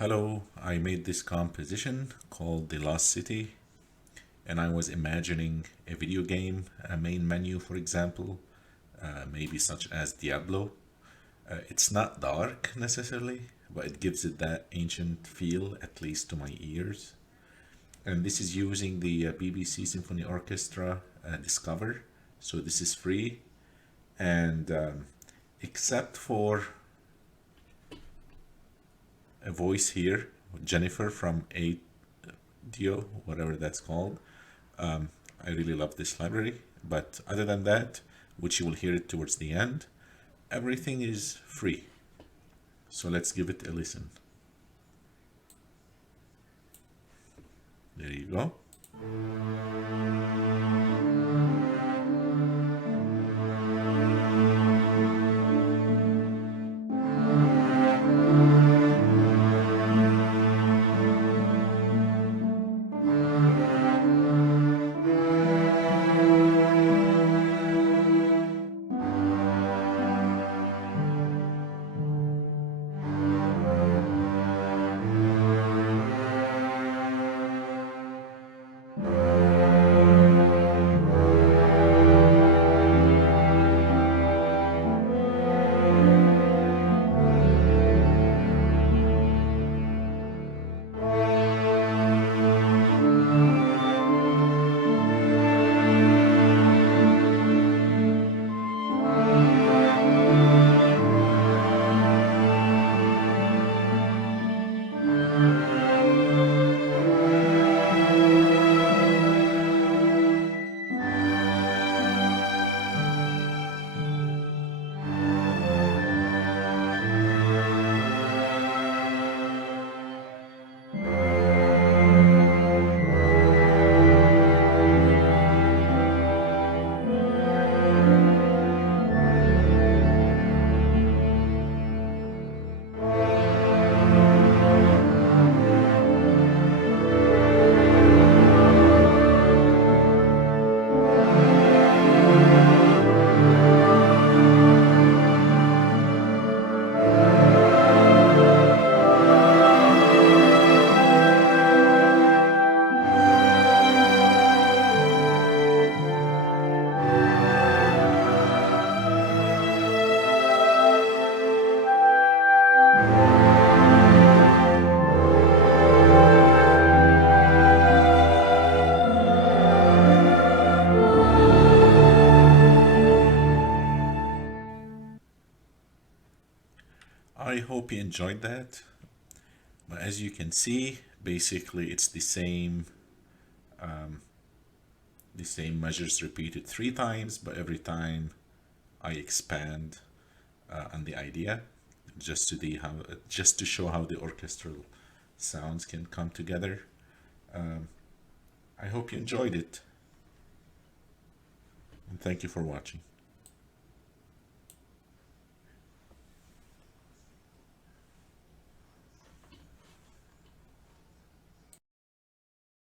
Hello, I made this composition called The Lost City, and I was imagining a video game, a main menu, for example, maybe such as Diablo. It's not dark necessarily, but it gives it that ancient feel, at least to my ears. And this is using the BBC Symphony Orchestra Discover, so this is free, and except for a voice here, Jennifer from Dio, whatever that's called. I really love this library, but other than that, which you will hear it towards the end, everything is free. So let's give it a listen. There you go. I hope you enjoyed that. But as you can see, basically it's the same measures repeated 3 times, but every time I expand on the idea, just to show how the orchestral sounds can come together. I hope you enjoyed it, and thank you for watching.